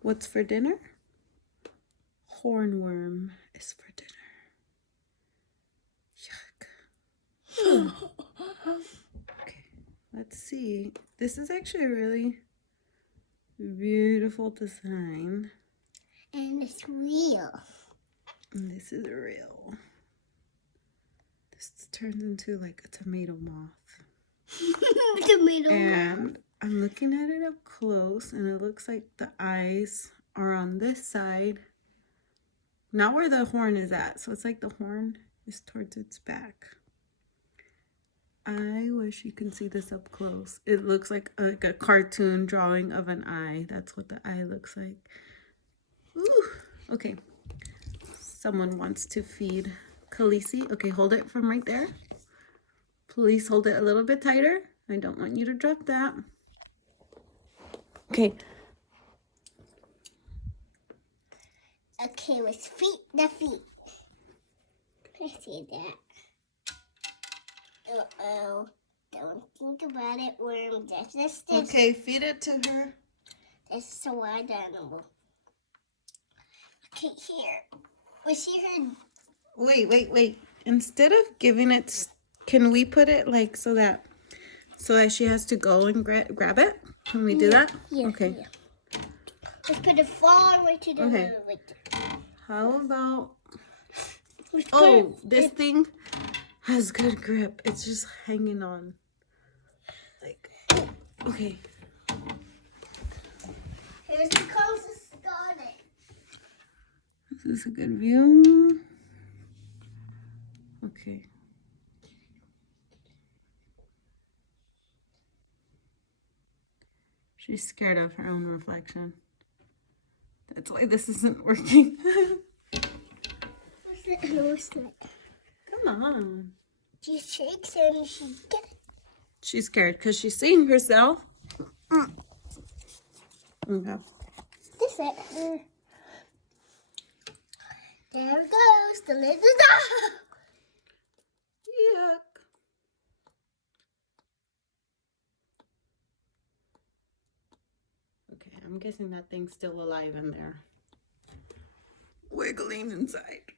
What's for dinner? Hornworm is for dinner. Yuck. Okay, let's see. This is actually a really beautiful design. And it's real. And this is real. This turns into like a tomato moth. Tomato And moth. I'm looking at it up close, and it looks like the eyes are on this side. Not where the horn is at. So it's like the horn is towards its back. I wish you can see this up close. It looks like a cartoon drawing of an eye. That's what the eye looks like. Ooh. Okay. Someone wants to feed Khaleesi. Okay, hold it from right there. Please hold it a little bit tighter. I don't want you to drop that. Okay. Okay, let's feed the feet. I see that. Uh-oh. Don't think about it, worm. This. Okay, feed it to her. This is a wild animal. Okay, here. We see her. Wait. Instead of giving it, can we put it like so that she has to go and grab it? Can we do that? Yeah. Okay. Yeah. Let's put it far away to the Okay. right there. How about? Let's Oh, this thing has good grip. It's just hanging on. Like, okay. Here's the closest garden. This is a good view. Okay. She's scared of her own reflection. That's why this isn't working. What's that? Come on. She shakes and she gets it. She's scared because she's seeing herself. Okay. This it. There it goes. The lid is up. Yuck. Okay, I'm guessing that thing's still alive in there. Wiggling inside.